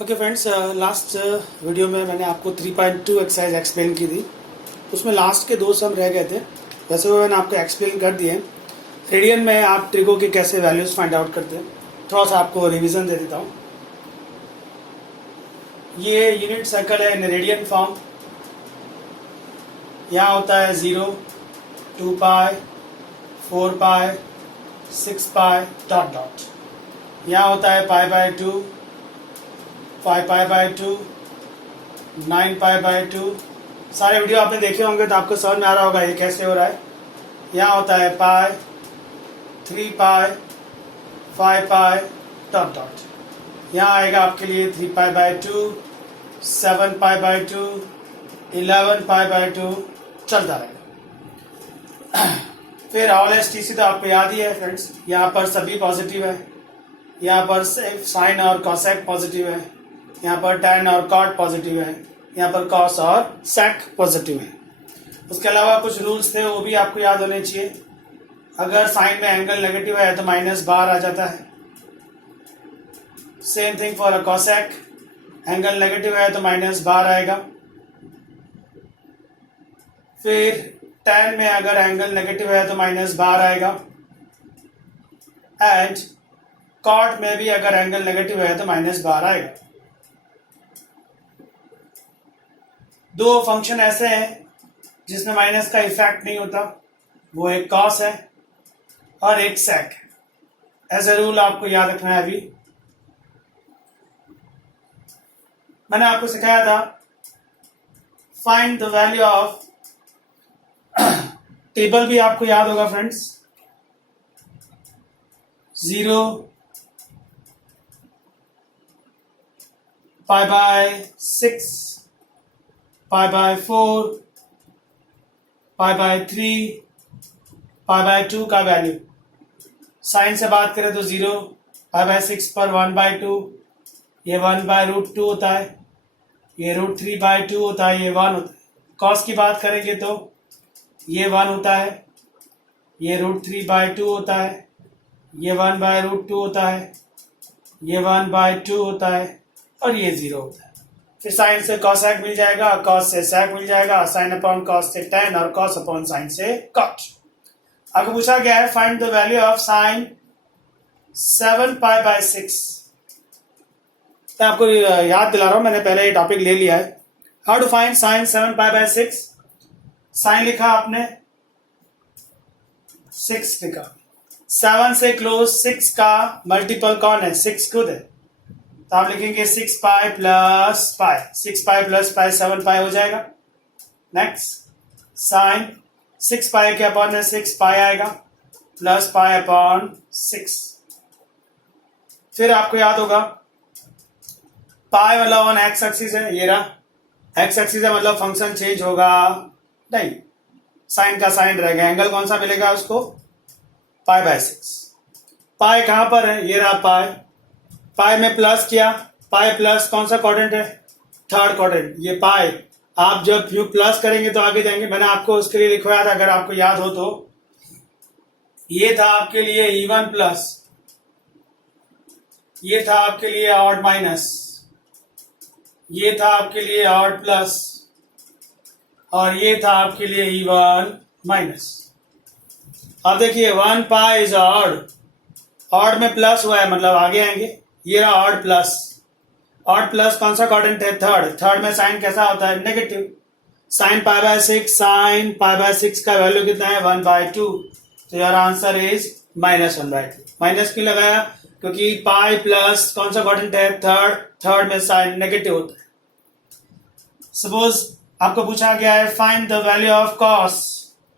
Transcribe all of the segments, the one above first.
Okay friends, last video में मैंने आपको 3.2 एक्सरसाइज एक्सप्लेन की थी। उसमें लास्ट के दो सम रह गए थे, वैसे वो मैंने आपको एक्सप्लेन कर दिए। रेडियन में आप ट्रिगो के कैसे वैल्यूज फाइंड आउट करते हैं, थोड़ा सा आपको रिवीजन दे देता हूँ। ये यूनिट सर्कल है इन रेडियन फॉर्म। यहाँ होता है 0, 2 पाई, 4 पाई, 6 पाई डॉट डॉट। यहाँ होता है पाई by 2, 5 pi by 2, 9 pi by 2। सारे वीडियो आपने देखे होंगे तो आपको समझ में आ रहा होगा ये कैसे हो रहा है। यहाँ होता है पाई, 3 पाई, 5 पाई डॉट डॉट। यहाँ आएगा आपके लिए 3 पाई by 2, 7 pi by 2, 11 pi by 2 चलता रहेगा। फिर ऑल एस टी सी तो आपको याद ही है फ्रेंड्स। यहाँ पर सभी पॉजिटिव है, यहाँ पर साइन और कॉसेक पॉजिटिव है, यहाँ पर टैन और कॉट पॉजिटिव है, यहाँ पर कॉस और सेक पॉजिटिव है। उसके अलावा कुछ रूल्स थे वो भी आपको याद होने चाहिए। अगर साइन में एंगल नेगेटिव है तो माइनस बार आ जाता है। Same thing for a cosec, angle negative है तो माइनस बार आएगा। फिर टैन में अगर एंगल नेगेटिव है तो माइनस बार आएगा। एंड कॉट में भी अगर एंगल नेगेटिव है तो माइनस बार आएगा। दो फंक्शन ऐसे हैं जिसमें माइनस का इफेक्ट नहीं होता, वो एक कॉस है और एक सेक है। एज ए रूल आपको याद रखना है। अभी मैंने आपको सिखाया था find the value of, table भी आपको याद होगा friends. 0, pi by 6, pi by 4, pi by 3, pi by 2 का वैल्यू। साइन से बात करें तो 0, पाई बाय 6 पर 1 बाय 2, ये 1 बाय रूट 2 होता है, ये रूट 3 बाय 2 होता है, ये 1 होता है। कॉस की बात करेंगे तो ये 1 होता है, ये रूट 3 बाय 2 होता है, ये 1 बाय रूट 2 होता है, ये 1 बाय 2 होता है और ये 0 होता है। फिर साइन से कॉसेक मिल जाएगा, कॉस से सेक मिल जाएगा, साइन अपॉन कॉस से टैन और कॉस अपॉन साइन से कॉट। आगे पूछा गया है find the value of sine 7 pi by 6। मैं आपको याद दिला रहा हूं, मैंने पहले ये टॉपिक ले लिया है। How to find sine 7 pi by 6। Sine लिखा आपने, 6 लिखा, 7 से क्लोज 6 का मल्टीपल कौन है? 6 खुद है, तो आप लिखेंगे 6 pi plus pi. 6 pi plus pi 7 पाई हो जाएगा। नेक्स्ट साइन 6 पाई के अपॉन में 6 पाई आएगा प्लस पाई अपॉन 6। फिर आपको याद होगा पाई मतलब ऑन एक्स एक्सिस है, ये रहा एक्स एक्सिस है, मतलब फंक्शन चेंज होगा नहीं, साइन का साइन रहेगा। एंगल कौन सा मिलेगा उसको? Pi by 6। पाई कहां पर है? ये रहा पाई। पाई में प्लस किया, पाई प्लस कौन सा क्वाड्रेंट है? Third quadrant. ये पाई आप जब यू प्लस करेंगे तो आगे जाएंगे। मैंने आपको उसके लिए लिखवाया था, अगर आपको याद हो तो। ये था आपके लिए इवन प्लस, ये था आपके लिए ऑड माइनस, ये था आपके लिए ऑड प्लस और ये था आपके लिए इवन माइनस। अब देखिए 1 पाई इज ऑड, ऑड में प्लस हुआ है मतलब आगे आएंगे। ये रहा ऑड प्लस। ऑड प्लस कौन सा क्वाड्रेंट है? थर्ड। थर्ड में साइन कैसा होता है? Negative. Sine pi by 6, sine pi by 6 का वैल्यू कितना है? 1 बाय 2। तो your answer is minus 1 by 2। Minus क्यों लगाया? क्योंकि पाई प्लस कौन सा क्वाड्रेंट है? थर्ड। थर्ड में साइन नेगेटिव होता है। सपोज आपको पूछा गया है find the value of cos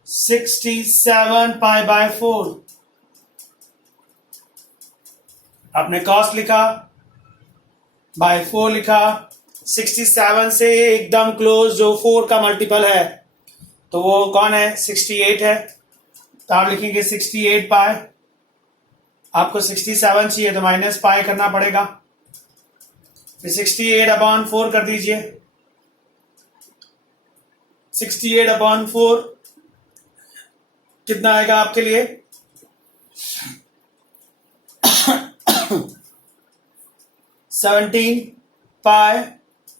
67 pi by 4। आपने कॉस लिखा, बाय 4 लिखा, 67 से एकदम क्लोज जो 4 का मल्टीपल है तो वो कौन है? 68 है, तो आप लिखेंगे 68 पाई। आपको 67 चाहिए तो माइनस पाई करना पड़ेगा। फिर 68 अपॉन 4 कर दीजिए। 68 अपॉन 4 कितना आएगा आपके लिए? 17 pi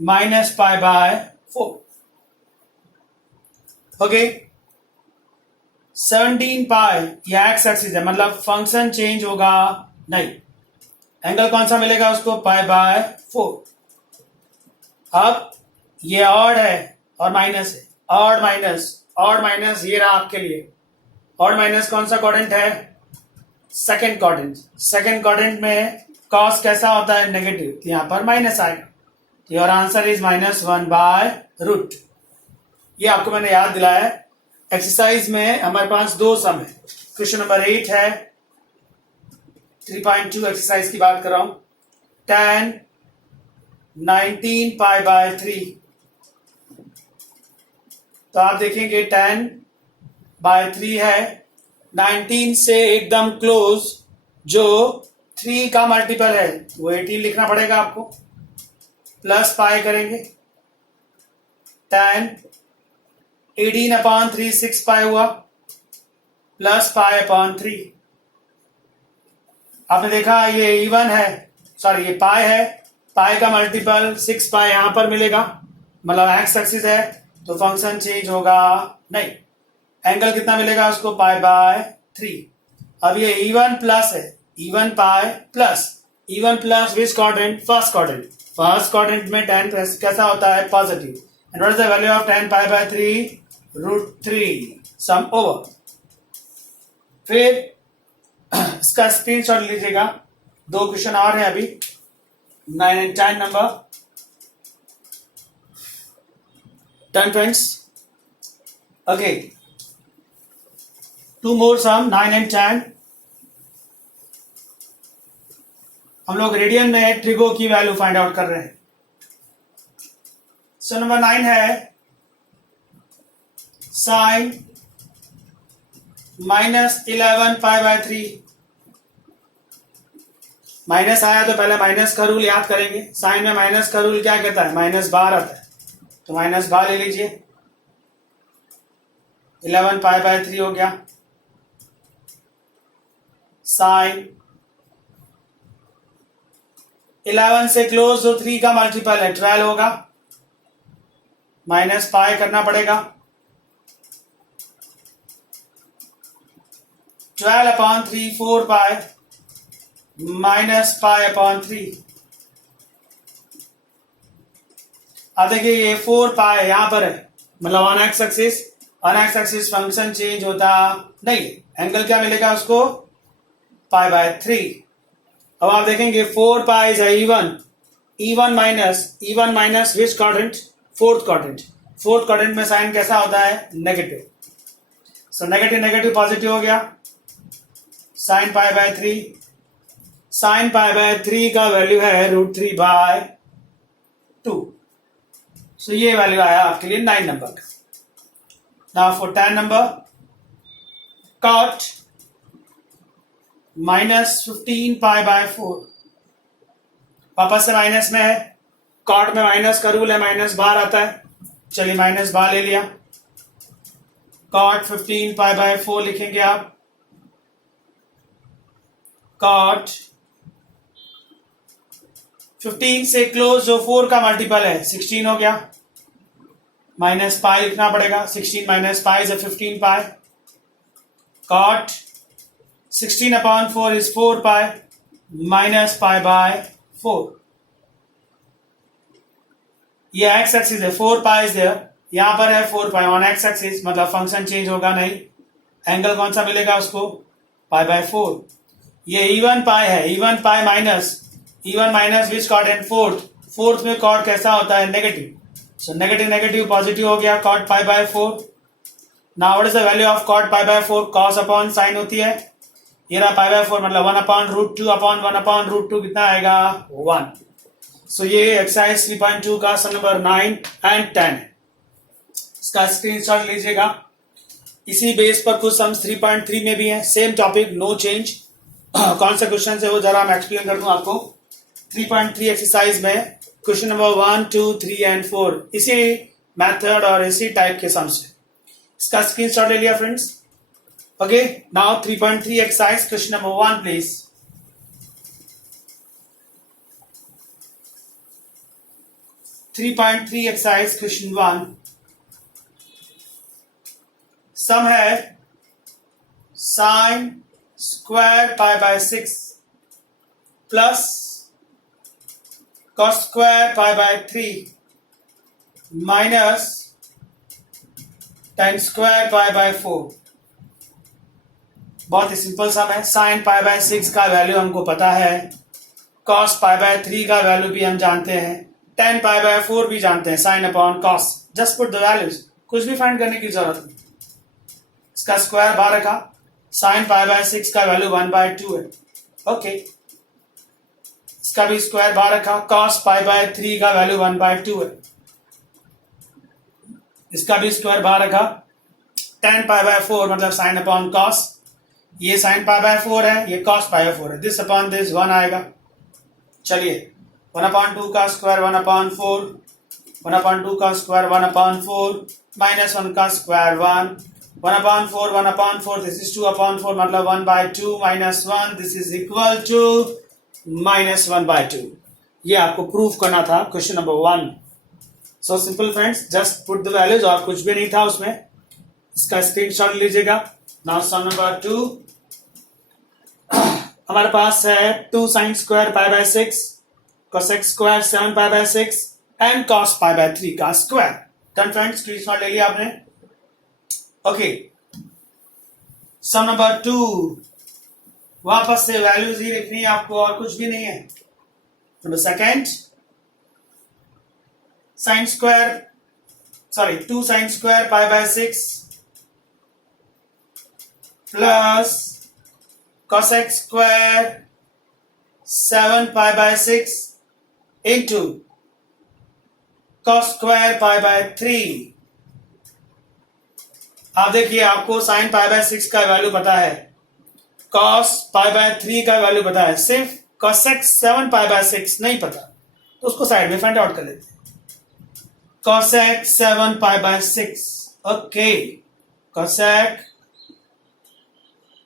minus pi by 4. Okay, 17 पाई ये एक्स एक्सिस है, मतलब फंक्शन चेंज होगा नहीं. एंगल कौन सा मिलेगा उसको? Pi by 4. अब ये ऑड है और माइनस है, ऑड माइनस ये रहा आपके लिए. ऑड माइनस कौन सा क्वाड्रेंट है? Second quadrant. सेकंड क्वाड्रेंट में कॉस कैसा होता है? नेगेटिव. यहां पर माइनस आएगा. Your answer is -1 by root. ये आपको मैंने याद दिलाया है. एक्सरसाइज में हमारे पास 2 सम है. क्वेश्चन नंबर 8 है, 3.2 एक्सरसाइज की बात कर रहा हूं. tan 19 pi by 3. तो आप देखेंगे tan बाय 3 है. 19 से एकदम क्लोज जो 3 का मल्टीपल है वो 18 लिखना पड़ेगा आपको. प्लस पाई करेंगे. tan 18/3 6 पाई हुआ, प्लस पाई अपॉन 3. आपने देखा ये इवन है, सॉरी ये पाई है. पाई का मल्टीपल 6 पाई यहां पर मिलेगा, मतलब एक्स एक्सिस है तो फंक्शन चेंज होगा नहीं. एंगल कितना मिलेगा उसको? Pi by 3. अब ये इवन प्लस है, even pi plus which quadrant? First quadrant. First quadrant में tan कैसा होता है? Positive. And what is the value of tan pi by 3? √3. Sum over. फिर इसका स्क्रीनशॉट लीजिएगा. 2 क्वेश्चन और है अभी, 9 and 10 number. 10 friends. Okay, 2 more sum, 9 and 10. हम लोग रेडियन में ट्रिगो की वैल्यू फाइंड आउट कर रहे हैं. सो नंबर 9 है साइन -11 पाई बाय 3. माइनस आया तो पहले माइनस का रूल याद करेंगे. साइन में माइनस का रूल क्या कहता है? -12 आता है, तो -12 ले लीजिए. 11 पाई बाय 3 हो गया. साइन 11 से क्लोज जो 3 का मल्टीपल है 12 होगा, माइनस पाई करना पड़ेगा. 12/3 4 पाई माइनस पाई अपॉन 3. अब देखिए ये 4 पाई यहां पर है, मतलब on X axis function change होता नहीं. एंगल क्या मिलेगा उसको? Pi by 3. अब आप देखेंगे 4 पाई है even minus which quadrant? Fourth quadrant में साइन कैसा होता है? नेगेटिव. सो नेगेटिव पॉजिटिव हो गया. Sign pi by 3. Sign pi by 3 का वैल्यू है √3 बाय 2. सो ये वैल्यू आया आपके लिए 9 नंबर का. Now for 10 number, cot -15 pi by 4. वापस से माइनस में है, कॉट में माइनस का रूल है, माइनस बाहर आता है. चलिए माइनस बाहर ले लिया. कॉट 15 पाई बाय 4 लिखेंगे आप. कॉट 15 से क्लोज जो 4 का मल्टीपल है 16 हो गया, माइनस पाई लिखना पड़ेगा. 16 minus pi is 15 pi. Cot 16/4 is 4 pi minus pi by 4. ये एक्स एक्सिस है, 4 pi is there, यहां पर है 4 pi ऑन एक्स एक्सिस, मतलब फंक्शन चेंज होगा नहीं. एंगल कौन सा मिलेगा उसको? Pi by 4. ये इवन पाई है, even minus which quadrant? Fourth में कॉट कैसा होता है? नेगेटिव. सो नेगेटिव पॉजिटिव हो गया. Cot pi by 4. Now what is the value of cot pi by 4? Cos upon sine होती है. ये रहा पाई बाय 4, मतलब 1/√2 कितना आएगा? 1. सो ये एक्सरसाइज 3.2 का सम नंबर 9 and 10. इसका स्क्रीनशॉट लीजिएगा. इसी बेस पर कुछ सम्स 3.3 में भी है, सेम टॉपिक, नो चेंज. कौन सा क्वेश्चन है वो जरा मैं एक्सप्लेन कर दूं आपको. 3.3 एक्सरसाइज में क्वेश्चन नंबर 1, 2, 3 and 4 इसी मेथड और इसी टाइप के सम्स है. इसका स्क्रीनशॉट ले लिया friends. Okay, now 3.3 exercise, question number 1 please. 3.3 exercise question 1 सम है sine square pi by 6 plus cos square pi by 3 minus tan square pi by 4। बहुत ही सिंपल सम है। साइन पाई बाय 6 का वैल्यू हमको पता है, कॉस पाई बाय 3 का value भी हम जानते हैं, tan पाई बाय 4 भी जानते हैं, sine upon cos. Just put the values, कुछ भी फाइंड करने की जरूरत नहीं। इसका स्क्वायर बाहर रखा, साइन पाई बाय 6 का वैल्यू 1/2 है, ओके। इसका भी स्क्वायर बाहर रखा, कॉस पाई बाय 3 का वैल्यू 1/2 है, इसका भी स्क्वायर बाहर रखा, tan पाई बाय 4 मतलब साइन अपॉन कॉस, ये साइन पाई बाय 4 है, ये कॉस पाई बाय 4 है, दिस अपॉन दिस 1 आएगा। चलिए 1/2 का स्क्वायर 1/4, 1/2 का स्क्वायर 1/4 माइनस 1 का स्क्वायर 1, 1/4 1/4 दिस इज 2/4 मतलब 1/2 minus 1 this is equal to -1/2। ये आपको प्रूफ करना था question number 1। So simple friends, just put the values, और कुछ भी नहीं था उसमें। इसका स्क्रीनशॉट लीजिएगा। नाउ सम नंबर 2 हमारे पास है 2 sine square pi by 6 cosec square 7 pi by 6 and cos pi by 3 का स्क्वायर। डन फ्रेंड्स, स्क्रीनशॉट ले लिया आपने, ओके। सम नंबर 2 वापस से वैल्यूज ही लिखनी है आपको, और कुछ भी नहीं है। Number second, sine square 2 sine square pi by 6 plus cosec square 7 pi by 6 into cos square pi by 3। आप देखिए, आपको साइन पाई बाय 6 का वैल्यू पता है, cos पाई बाय 3 का वैल्यू पता है, सिर्फ cosec 7 पाई बाय 6 नहीं पता, तो उसको साइड में फाइंड आउट कर लेते हैं। cosec 7 pi by 6, okay. cosec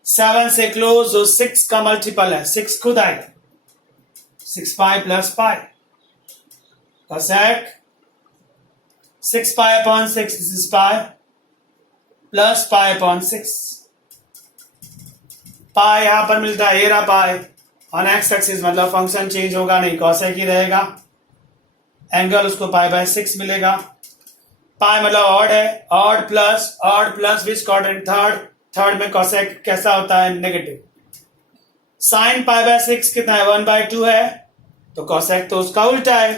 7 से क्लोज जो 6 का मल्टीपल है, 6 खुद आएगा, 6 pi plus pi, cosec 6 pi upon 6 this is pi plus pi upon 6। पाई यहां पर मिलता है, ये रहा पाई ऑन एक्स एक्सिस, मतलब फंक्शन चेंज होगा नहीं, cosec ही रहेगा, एंगल उसको पाई बाय 6 मिलेगा। पाई मतलब ऑड है, odd plus which quadrant, third में cosec कैसा होता है, नेगेटिव। साइन पाई बाय 6 कितना है, 1/2 है, तो cosec तो उसका उल्टा है।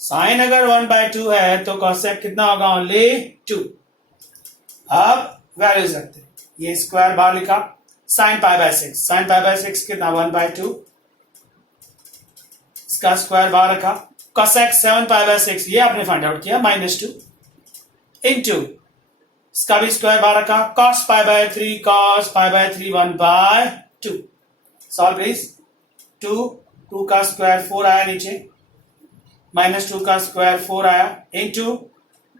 साइन अगर 1/2 है तो cosec कितना होगा, ओनली 2। अब वैल्यूज रखते हैं, ये स्क्वायर बाहर लिखा, sign pi by 6, sine pi by 6 कितना 1/2, इसका स्क्वायर बाहर रखा, cosec 7 पाई बाय 6 ये आपने फाइंड आउट किया -2 इंटू इसका भी स्क्वायर बाहर रखा, cos pi by 3 cos pi by 3 1/2। Solve please. 2 का स्क्वायर 4 आया नीचे, -2 का स्क्वायर 4 आया इंटू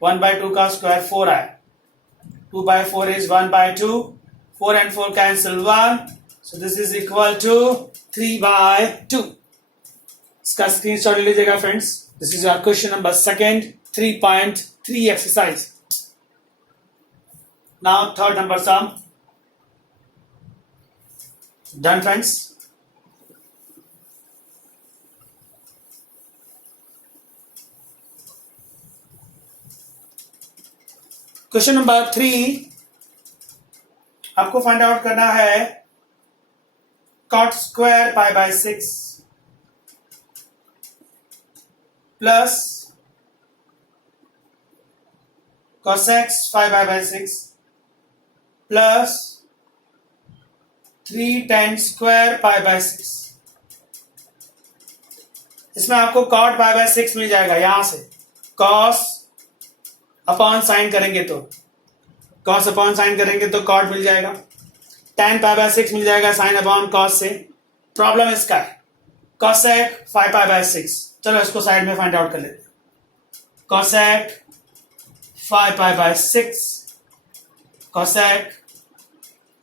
1/2 का स्क्वायर 4 आया, 2/4 is 1/2, 4 and 4 cancel 1, so this is equal to 3/2। इसका स्क्रीनशॉट ले लीजिएगा friends. This is our question number second 3.3 exercise. Now third number sum. Done friends, question number 3 आपको फाइंड आउट करना है cot square pi by 6 plus cosec 5 pi by 6 plus 3 tan square pi by 6। इसमें आपको cot pi by 6 मिल जाएगा, यहां से cos upon sine करेंगे तो cos अपॉन साइन करेंगे तो cot मिल जाएगा, tan पाई बाय 6 मिल जाएगा साइन अपॉन cos से। प्रॉब्लम इसका है cosec 5 पाई बाय 6, चलो इसको साइड में फाइंड आउट कर लेते हैं। cosec 5 pi by 6, cosec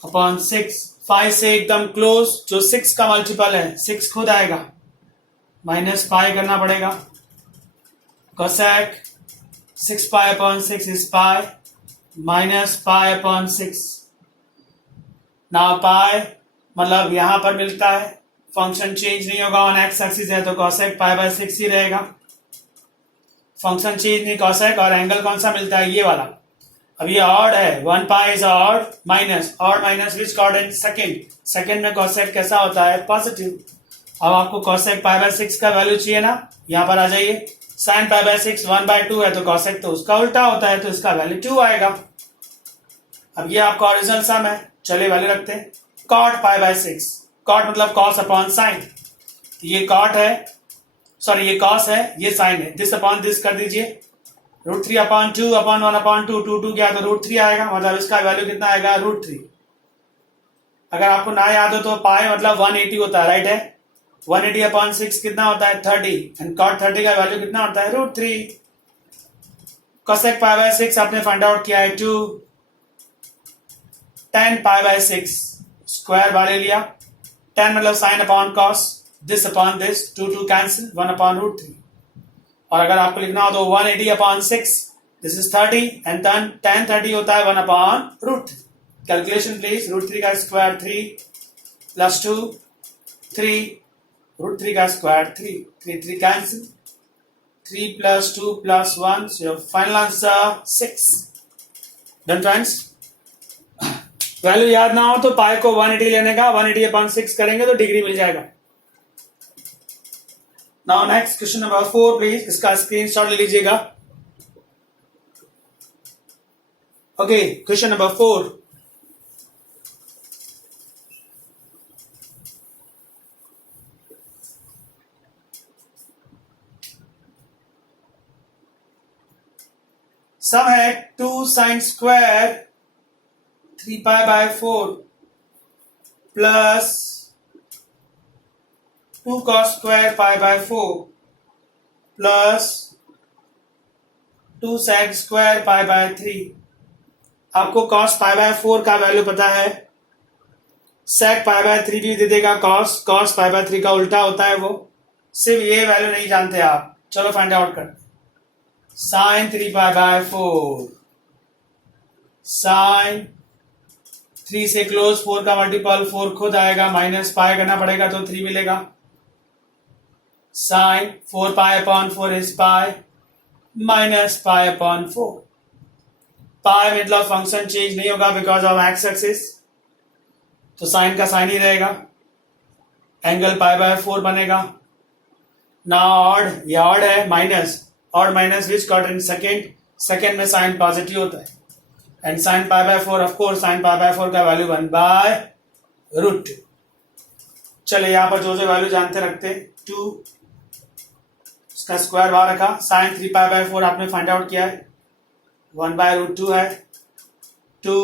upon 6, 5 से एकदम क्लोज, जो 6 का मल्टीपल है 6 खुद आएगा, माइनस पाई करना पड़ेगा, cosec 6 pi upon 6 is pi minus pi upon 6. Now पाई मतलब यहां पर मिलता है, फंक्शन चेंज नहीं होगा, ऑन एक्स एक्सिस है तो cosec पाई बाय 6 ही रहेगा, फंक्शन चेंज नहीं cosec, और एंगल कौन सा मिलता है, ये वाला। अब ये ऑड है, 1 pi is odd minus which coordinate second में cosec कैसा होता है, पॉजिटिव। अब आपको cosec पाई बाय 6 का वैल्यू चाहिए ना, यहां पर आ जाइए, sin पाई बाय 6 1/2 है तो cosec तो उसका उल्टा होता है, तो इसका वैल्यू 2 आएगा। अब ये आपका ओरिजिनल सम है, चलिए वैल्यू रखते हैं, cot पाई बाय 6, cot मतलब cos अपॉन sin, ये cot है, सॉरी ये cos है, ये sin है, दिस अपॉन दिस कर दीजिए, √3 अपॉन 2 अपॉन 1 अपॉन 2, 2 क्या तो √3 आएगा, मतलब इसका वैल्यू कितना आएगा, √3। अगर आपको ना याद हो तो पाई मतलब 180 होता है, राइट है, 180 अपॉन 6 कितना होता है, 30, एंड cot 30 का वैल्यू कितना होता है, √3। cosec पाई बाय 6 आपने फाइंड आउट किया है 2, tan पाई बाय 6 स्क्वायर वाले लिया, tan मतलब sin upon cos, this upon this, 2 cancel, 1 upon √3। और अगर आपको लिखना हो तो 180 upon 6, this is 30, and tan 30 होता है 1 अपॉन √3। कैलकुलेशन प्लीज, √3 का स्क्वायर 3 प्लस 2 3, √3 का square 3 cancel, 3 plus 2 plus 1, so final answer 6। Done friends, value याद ना हो तो पाई को 180 लेने का, 180 अपॉन 6 करेंगे तो डिग्री मिल जाएगा। Now next question number 4 please, इसका स्क्रीनशॉट ले लीजिएगा। ओके, क्वेश्चन नंबर 4, सम है 2 sin square 3 pi by 4 plus 2 cos square pi by 4 plus 2 sec square pi by 3। आपको cos पाई बाय 4 का वैल्यू पता है, sec पाई बाय 3 भी दे देगा, cos पाई बाय 3 का उल्टा होता है वो, सिर्फ ये वैल्यू नहीं जानते आप, चलो फाइंड आउट करते हैं। sin 3 पाई बाय 4, sin 3 से क्लोज, 4 का मल्टीपल 4 खुद आएगा, माइनस पाई करना पड़ेगा तो 3 मिलेगा, sin 4 pi upon 4 is pi minus pi upon 4। पाई मतलब फंक्शन चेंज नहीं होगा बिकॉज ऑफ एक्स एक्सिस, तो साइन का साइन ही रहेगा, एंगल पाई बाय 4 बनेगा। ना ऑड, ये ऑड है, minus, odd minus which quadrant, second में साइन पॉजिटिव होता है, and sign pi by 4 of course sign pi by 4 का वैल्यू 1/√2। चले यहां पर जो जो वैल्यू जानते रखते, 2 इसका स्क्वायर बाहर रखा, साइन 3 पाई बाय 4 आपने फाइंड आउट किया है, 1/√2 है, 2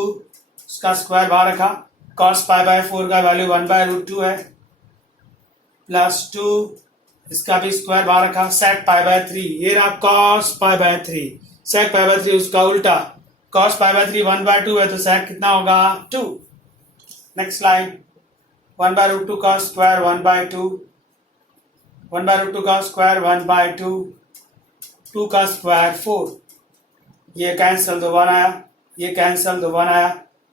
इसका स्क्वायर बाहर रखा, cos पाई बाय 4 का वैल्यू 1/√2 है, प्लस 2 इसका भी स्क्वायर बाहर रखा, sec पाई बाय 3, ये रहा cos pi by 3, sec pi by 3 उसका उल्टा, cos पाई बाय 3 1/2 है तो sec कितना होगा, 2। नेक्स्ट लाइन, 1/√2 का स्क्वायर 1/2, 1/√2 का स्क्वायर 1/2, 2 का स्क्वायर 4, ये कैंसिल तो 1 आया, ये कैंसिल तो 1 आया,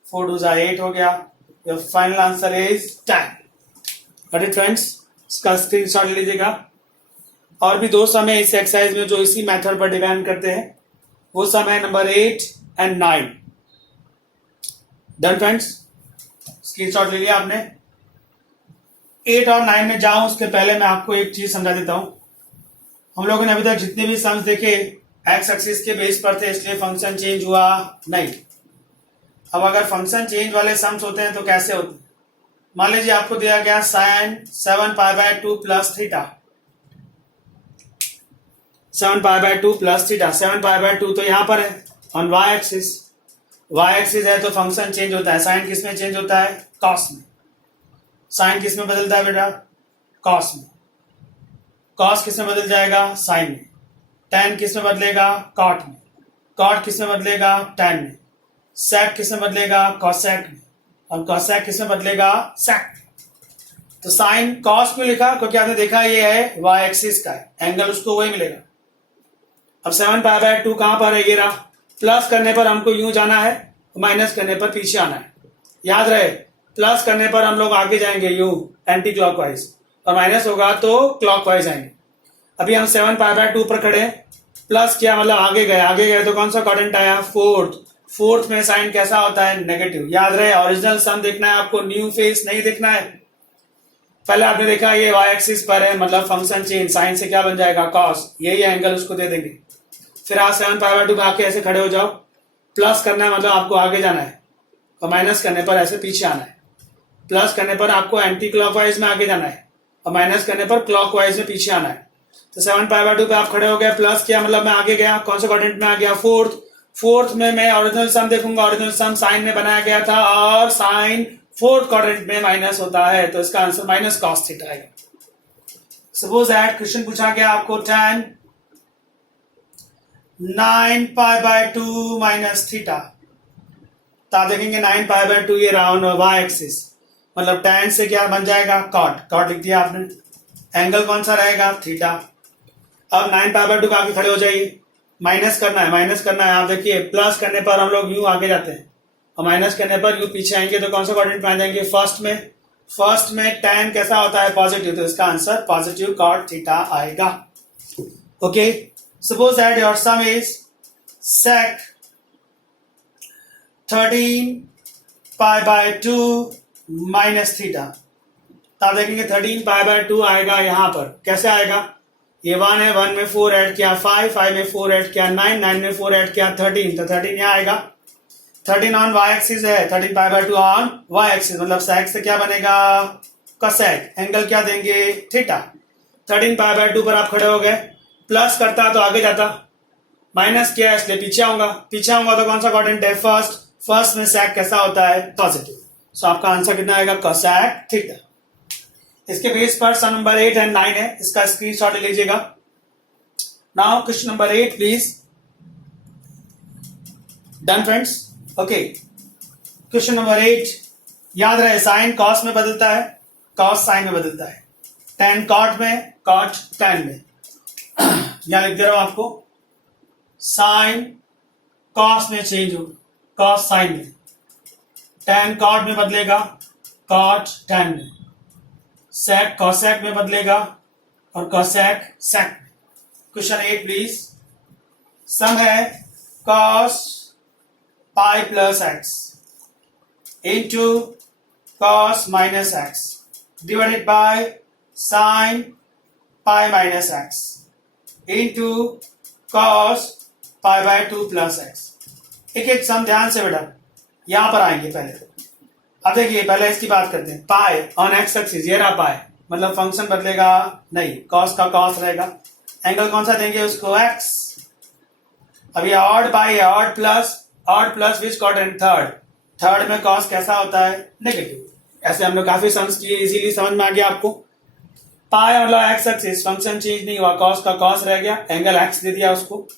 4 2 8 हो गया, your final answer is 10। Got it friends, इसका स्क्रीनशॉट ले लीजिएगा। और भी 2 सम है इस एक्सरसाइज में जो इसी मेथड पर डिपेंड करते हैं, वो सम है number 8 and 9। Done friends, screenshot ले लिया आपने। 8 और 9 में जाऊं उसके पहले मैं आपको एक चीज समझा देता हूं। हम लोगों ने अभी तक जितने भी सम्स देखे एक्स एक्सिस के बेस पर थे, इसलिए फंक्शन चेंज हुआ नहीं। अब अगर फंक्शन चेंज वाले सम्स होते हैं तो कैसे होते हैं, मान लीजिए आपको दिया गया sin 7 pi by 2 plus theta, 7 pi by 2 plus theta, 7 pi by 2 तो यहां पर है on Y axis, Y axis है तो फंक्शन चेंज होता है, साइन किस में चेंज होता है, कॉस में। साइन किस में बदलता है बेटा, कॉस में। कॉस किस में बदल जाएगा, साइन में। tan किस में बदलेगा, कॉट में। कॉट किस में बदलेगा, tan में। sec किस में बदलेगा, cosec में। और cosec किस में बदलेगा, sec में। तो साइन कॉस में लिखा क्योंकि आपने देखा ये है वाई एक्सिस का है, एंगल उसको वही मिलेगा। अब 7π/2 कहां पर है, ये रहा। प्लस करने पर हमको यूं जाना है, माइनस करने पर पीछे आना है। याद रहे, प्लस करने पर हम लोग आगे जाएंगे यूं एंटी क्लॉकवाइज, और माइनस होगा तो क्लॉकवाइज आएंगे। अभी हम 7π/2 पर खड़े हैं, प्लस किया मतलब आगे गए तो कौन सा क्वाड्रेंट आया, फोर्थ में साइन कैसा होता है, नेगेटिव। याद रहे, ओरिजिनल सम देखना है आपको, न्यू फेस नहीं देखना है। पहले आपने देखा ये y एक्सिस पर है, मतलब फंक्शन चेंज, साइन से क्या बन जाएगा, कॉस, यही एंगल उसको दे देंगे। फिर आप 7π/2 पे आके ऐसे खड़े हो जाओ, प्लस करना है मतलब आपको आगे जाना है, और माइनस करने पर ऐसे पीछे आना है। प्लस करने पर आपको एंटी क्लॉकवाइज में आगे जाना है, और माइनस करने पर क्लॉकवाइज में पीछे आना है। तो 7π/2 पे आप खड़े हो गए, प्लस किया मतलब मैं आगे गया, कौन से क्वाड्रेंट में आ गया, फोर्थ में मैं ओरिजिनल सम देखूंगा, ओरिजिनल सम साइन में बनाया गया था, और साइन फोर्थ क्वाड्रेंट में माइनस होता है, तो इसका आंसर माइनस कॉस थीटा आएगा। सपोज दैट क्वेश्चन पूछा गया आपको tan 9π/2 माइनस थीटा, तो आप देखेंगे 9π/2 ये राउंड y एक्सिस, मतलब tan से क्या बन जाएगा, कॉट लिख दिया आपने। एंगल कौन सा रहेगा, थीटा। अब 9π/2 पे आके खड़े हो जाइए, माइनस करना है। आप देखिए, प्लस करने पर हम लोग यूं आगे जाते हैं, और माइनस करने पर यूं पीछे आएंगे, तो कौन सा क्वाड्रेंट में आ जाएंगे, फर्स्ट में tan कैसा होता है, पॉजिटिव, तो इसका आंसर पॉजिटिव कॉट थीटा आएगा। Okay, suppose that your sum is sec 13π/2 minus theta. तो आप देखेंगे 13π/2 आएगा, यहां पर कैसे आएगा, ये 1 है, 1 में 4 ऐड किया 5 में 4 ऐड किया 9 में 4 ऐड किया 13, तो 13 यहाँ आएगा। 13 ऑन y एक्सिस है, 13π/2 ऑन y एक्सिस, मतलब sec से क्या बनेगा, cosec, एंगल क्या देंगे, थीटा। 13π/2 पर आप खड़े हो गए, प्लस करता तो आगे जाता, माइनस किया इसलिए पीछे आऊंगा तो कौन सा क्वाड्रेंट है, फर्स्ट में sec कैसा होता है, पॉजिटिव। सो आपका आंसर कितना आएगा, cosec थीटा। इसके बेस पर सम नंबर 8 एंड 9 है, इसका स्क्रीनशॉट ले लीजिएगा। Now question number 8 please. Done friends, okay. Question number 8, याद रहे साइन कॉस में बदलता है, कॉस साइन में बदलता है, tan कॉट में, कॉट tan में। यहां लिख दे रहा हूं आपको, साइन कॉस में चेंज होगा, कॉस साइन में, tan कॉट में बदलेगा, कॉट tan में, sec cosec में बदलेगा, और cosec sec में। Question 8 please. सम है cos pi plus x into cos minus x divided by sin pi minus x into cos pi/2 plus x। एक सम ध्यान से बेटा, यहां पर आएंगे पहले। अब देखिए, पहले इसकी बात करते हैं। पाई ऑन एक्स एक्सिस, ये रहा पाई, मतलब फंक्शन बदलेगा नहीं, कॉस का कॉस रहेगा। एंगल कौन सा देंगे उसको, एक्स। अब ये ऑड पाई है, odd plus which quadrant, third में कॉस कैसा होता है, नेगेटिव। ऐसे हम लोग काफी सम्स किए, इजीली समझ में आ गया आपको। पाई मतलब एक्स एक्सिस, फंक्शन चेंज नहीं हुआ, कॉस का कॉस रह गया, एंगल एक्स दे दिया उसको।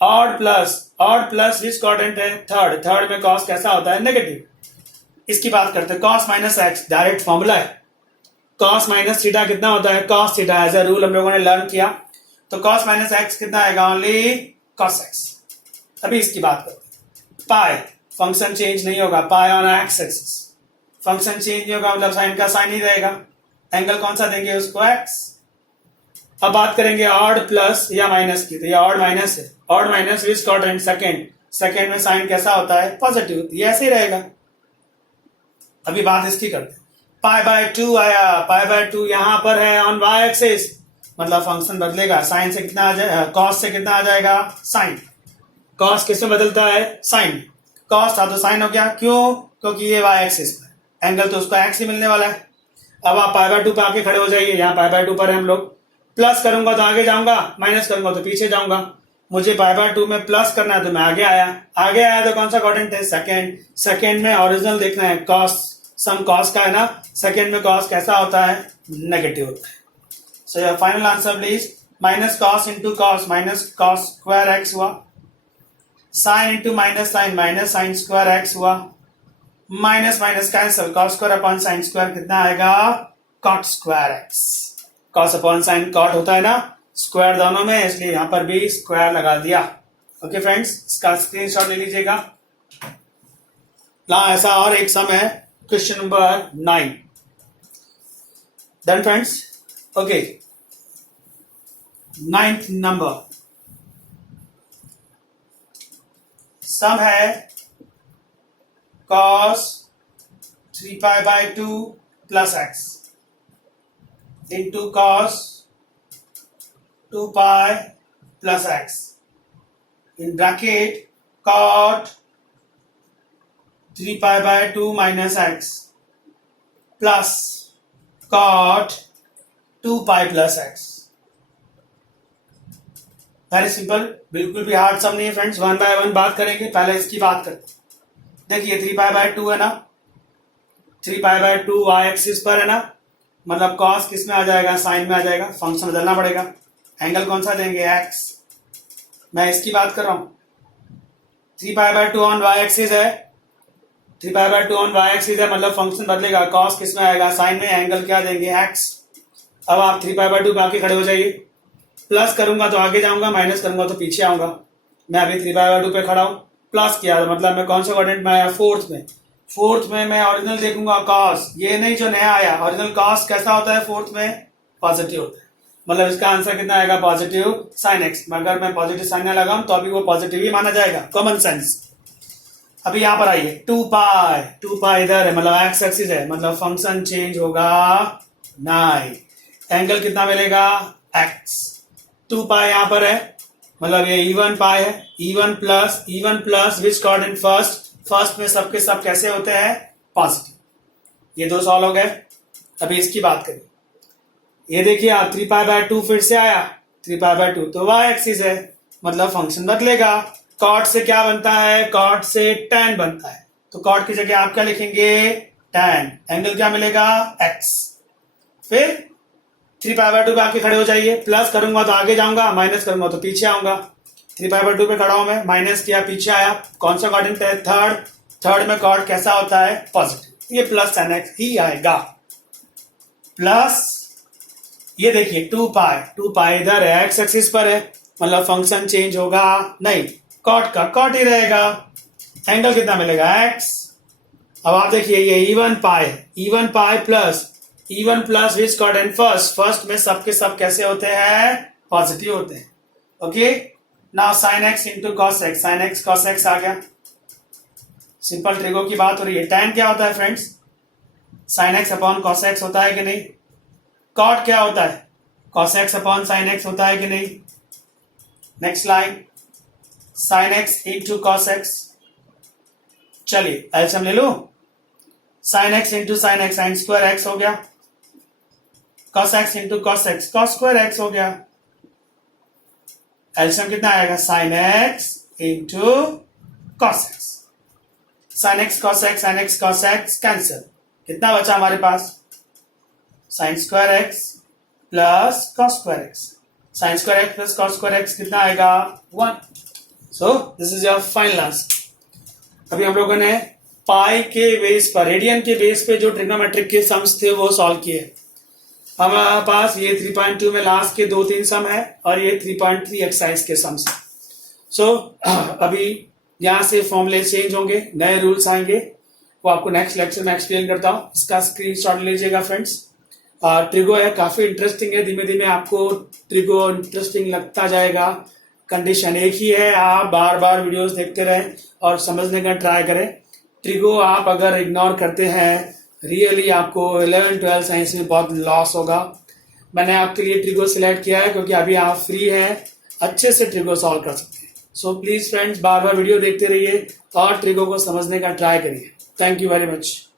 ऑड प्लस विच क्वाड्रेंट है, थर्ड में कॉस कैसा होता है, नेगेटिव। इसकी बात करते हैं, cos minus X, direct formula है। cos माइनस थीटा कितना होता है, cos theta, as a rule हम लोगों ने लर्न किया। तो cos माइनस एक्स कितना आएगा, ओनली cos एक्स। अभी इसकी बात करते हैं। पाई फंक्शन चेंज नहीं होगा, pi on X axis, function change नहीं होगा, मतलब साइन का साइन ही रहेगा। एंगल कौन सा देंगे उसको, एक्स। अब बात करेंगे ऑड प्लस या माइनस की, तो ये ऑड माइनस है, odd minus which quadrant, second में साइन कैसा होता है, पॉजिटिव, ये ऐसे ही रहेगा। अभी बात इसकी करते हैं। π/2 आया, π/2 यहां पर है ऑन y एक्सिस, मतलब फंक्शन बदलेगा, साइन से कितना आ जाएगा, कॉस से कितना आ जाएगा, साइन। कॉस किस में बदलता है, साइन। कॉस था तो साइन हो गया, क्यों, क्योंकि ये y एक्सिस पर, एंगल तो उसका x ही मिलने वाला है। अब आप π/2 पे आके खड़े हो जाइए, यहाँ π/2 पर है हम लोग। प्लस करूंगा तो आगे जाऊंगा, माइनस करूंगा तो पीछे जाऊंगा। मुझे π/2 में प्लस करना है तो मैं आगे आया तो कौन सा क्वाड्रेंट है, सेकेंड में ओरिजिनल देखना है, कॉस, सम कॉस का है ना, सेकेंड में कॉस कैसा होता है, नेगेटिव होता है। So your final answer please, minus cos into cos, minus cos square X हुआ, sine into minus sine square X हुआ, minus minus cancel, cos square upon sine square कितना आएगा, cot square X. Cos upon sine cot होता है ना, square दोनों में, इसलिए यहां पर भी स्क्वायर लगा दिया। ओके फ्रेंड्स, इसका स्क्रीनशॉट ले लीजिएगा। ला ऐसा और एक सम है, question number 9। Done friends. Okay, 9th number sum है cos 3π/2 plus x into cos 2π plus x in bracket cot 3π/2 minus x plus cot 2π plus x। Very simple, बिल्कुल भी हार्ड सम नहीं है फ्रेंड्स। 1 बाय 1 बात करेंगे, पहले इसकी बात करते हैं। देखिए 3π/2 है ना, 3π/2 y एक्सिस पर है ना, मतलब cos किस में आ जाएगा, साइन में आ जाएगा। फंक्शन बदलना पड़ेगा, एंगल कौन सा देंगे, x। मैं इसकी बात कर रहा हूं। 3π/2 ऑन y एक्सिस है, 3π/2 ऑन y एक्सिस है, मतलब फंक्शन बदलेगा, cos किस में आएगा, साइन में। एंगल क्या देंगे, x। अब आप 3π/2 पे आके खड़े हो जाइए। प्लस करूंगा तो आगे जाऊंगा, माइनस करूंगा तो पीछे आऊंगा। मैं अभी 3/2 पे खड़ा हूं, प्लस किया मतलब मैं कौन सा क्वाड्रेंट में आया, फोर्थ में मैं ओरिजिनल देखूंगा cos, ये नहीं जो नया आया। ओरिजिनल cos कैसा होता है, फोर्थ में पॉजिटिव होता है, मतलब इसका आंसर कितना आएगा, पॉजिटिव sin x। अगर मैं पॉजिटिव साइन ना लगाऊं तो अभी वो पॉजिटिव ही माना जाएगा, कॉमन सेंस। अभी यहां पर आइए, 2π इधर है, मतलब x एक्सिस है, मतलब फंक्शन चेंज होगा 9। एंगल कितना मिलेगा, x। 2π यहां पर है, मतलब ये even π है। even plus which coordinate first में सबके सब कैसे होते हैं, पॉजिटिव। ये दो सॉल्व हो गए। अभी इसकी बात करें, ये देखिए आप 3π/2 फिर से आया, 3π/2 तो y एक्सिस है, मतलब फंक्शन बदलेगा। कॉट से क्या बनता है, कॉट से tan बनता है, तो कॉट की जगह आप क्या लिखेंगे, tan। एंगल क्या मिलेगा, x। फिर 3π/2 पे आके खड़े हो जाइए। प्लस करूंगा तो आगे जाऊंगा, माइनस करूंगा तो पीछे आऊंगा। 3π/2 पे खड़ा हूं मैं, माइनस किया, पीछे आया। कौन सा क्वाड्रेंट है, थर्ड में कॉर्ड कैसा होता है, पॉजिटिव। ये प्लस tan x ही आएगा। प्लस ये देखिए 2π इधर है, x एक्सिस पर है, मतलब फंक्शन चेंज होगा नहीं, कॉट का कॉट ही रहेगा। एंगल कितना मिलेगा, x। अब आप देखिए ये even plus which coordinate first में सबके सब कैसे होते हैं, पॉजिटिव होते हैं। Okay, now sin x into cos x, sin x cos x आ गया। सिंपल ट्रिगो की बात हो रही है। tan क्या होता है friends, sin x upon cos x होता है कि नहीं। cot क्या होता है, cos x upon sin x होता है कि नहीं। Next line, sin x into cos x। चलिए एलसीएम ले लो, sin x into sin x, sin square x हो गया। cos x into cos x, cos square x हो गया। एलसीएम कितना आएगा, sin x into cos x। sin x cos x, sin x cos x cancel. कितना बचा हमारे पास, sin square x plus cos square x। sin square x plus cos square x कितना आएगा, 1। So this is your final answer. अभी हम लोगों ने पाई के बेस पर, रेडियन के बेस पे जो ट्रिग्नोमेट्रिक के सम्स थे वो सॉल्व किए। हमारे पास ये 3.2 में लास्ट के 2-3 सम है और ये 3.3 एक्सरसाइज के सम्स है। सो अभी यहाँ से फॉर्मूले चेंज होंगे, नए रूल्स आएंगे, वो आपको नेक्स्ट लेक्चर में एक्सप्लेन करता हूँ। इसका स्क्रीनशॉट लीजिएगा फ्रेंड्स। ट्रिगो है, काफी इंटरेस्टिंग है, धीमे धीमे आपको ट्रिगो इंटरेस्टिंग लगता जाएगा। कंडीशन एक ही है, आप बार बार वीडियोस देखते रहें और समझने का ट्राई करें। ट्रिगो आप अगर इग्नोर करते हैं, रियली आपको 11-12 साइंस में बहुत लॉस होगा। मैंने आपके लिए ट्रिगो सिलेक्ट किया है क्योंकि अभी आप फ्री हैं, अच्छे से ट्रिगो सॉल्व कर सकते हैं। So please friends, bar bar video देखते रहिए और ट्रिगो को समझने का ट्राई करिए। Thank you very much.